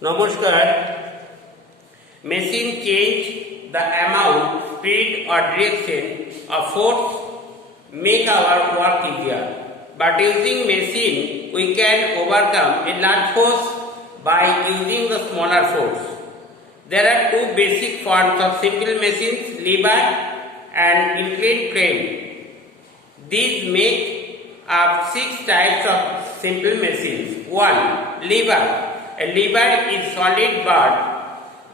Namaskar. Machine change the amount, speed or direction of force make our work easier. But using machine, we can overcome a large force by using the smaller force. There are two basic forms of simple machines, lever and inclined crane. These make up 6 types of simple machines. 1. Lever. A lever is solid bar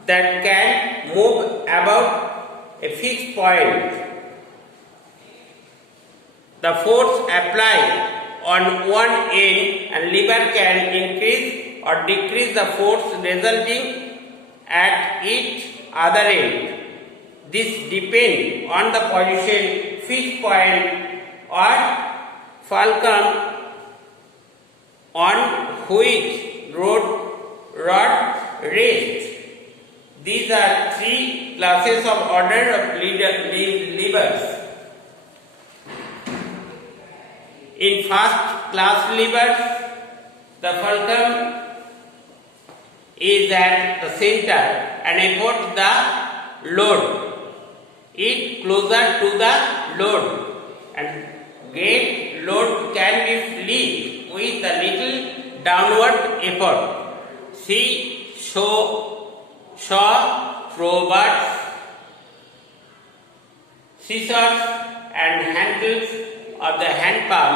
that can move about a fixed point. The force applied on one end and lever can increase or decrease the force resulting at each other end. This depends on the position, fixed point or fulcrum on which rod rests. These are 3 classes of order of levers. In first class levers, the fulcrum is at the center and about the load. It closer to the load and great load can be flipped with a little downward effort. See saw, robots, scissors and handles of the hand pump.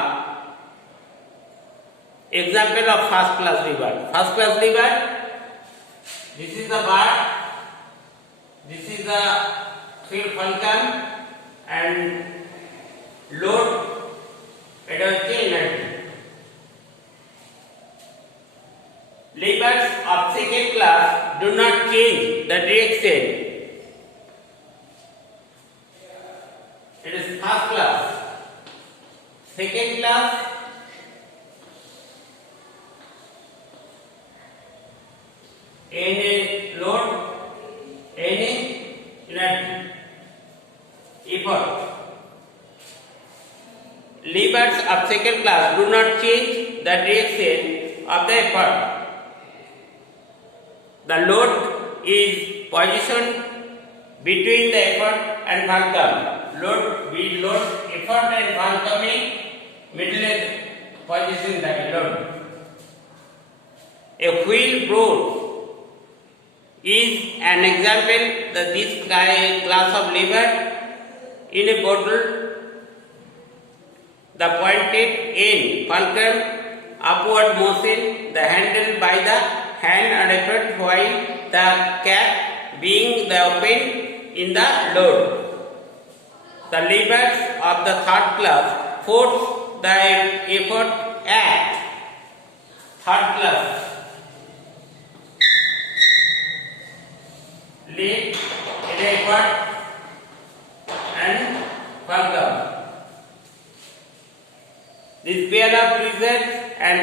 Example of first class lever. First class lever, this is the bar, this is the field fulcrum and load, it is energy. Levers of second class do not change the direction. It is first class. Second class, any load, any energy, effort. Levers of second class do not change the direction of the effort. The load is positioned between the effort and fulcrum. Load, effort and fulcrum in middle position that load. A wheel broad is an example that this class of lever. In a bottle, the pointed end fulcrum upward motion, the handle by the hand and effort while the cap being the open in the load. The levers of the third class force the effort at third class. Lead, effort and fulcrum. This pair of tweezers and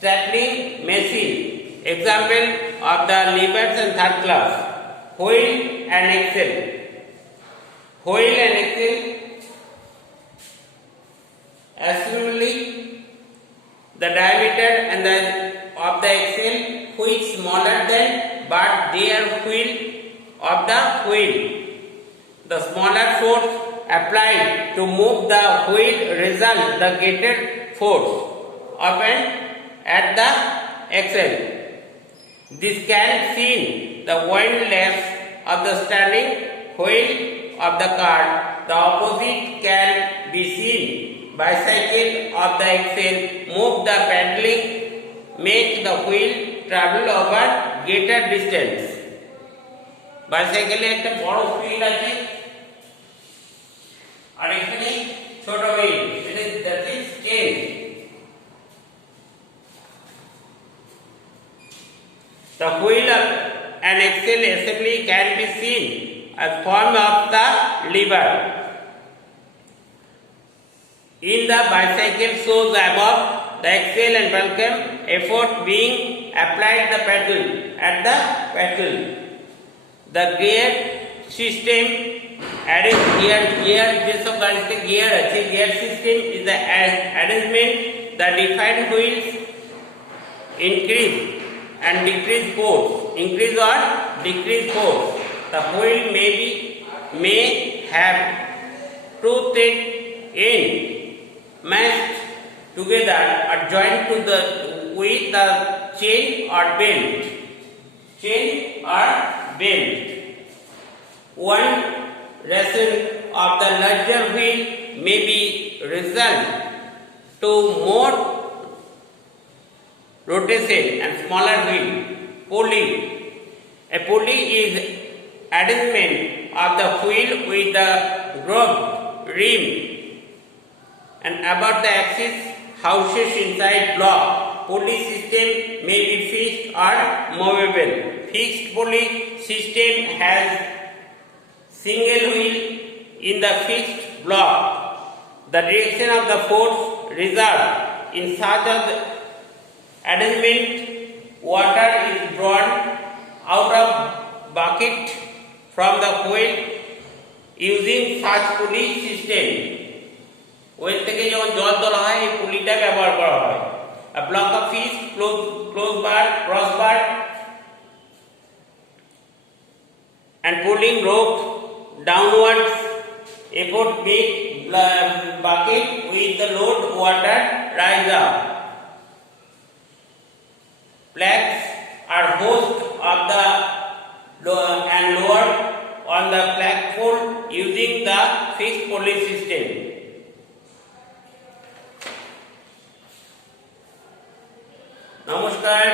stapling machine. Example of the levers and third class. Wheel and axle. Wheel and axle assuming the diameter and of the axle which smaller than but their wheel of the wheel. The smaller force applied to move the wheel result the greater force often at the axle. This can seen the windlass of the steering wheel of the car. The opposite can be seen. Bicycle of the axle move the paddling, make the wheel travel over greater distance. Bicycle একটা বড় wheel আছে আর এখানে ছোট wheel. That is change. The wheel and axle assembly can be seen as form of the lever. In the bicycle shows above, the axle and fulcrum effort being applied the pedal at the pedal. The gear system added gear this of gear gear system is the arrangement the defined wheels increase and decrease force, increase or decrease force. The wheel may have two thread end meshed together or joined to the with the chain or belt. One reason of the larger wheel may be result to more rotation and smaller wheel. Pulley. A pulley is arrangement of the wheel with the groove rim and about the axis houses inside block. Pulley system may be fixed or movable. Fixed pulley system has single wheel in the fixed block. The direction of the force reserved in such an arrangement, water is drawn out of bucket from the wheel using such pulley system. Well থেকে যখন জল তোলা হয় এই পুলিটা ব্যবহার করা হয়। A block of fish, close bar, cross bar, and pulling rope downwards. Effort make bucket with the load water rise up. Flags are hoisted of the and lowered on the flagpole using the fixed pulley system. নমস্কার।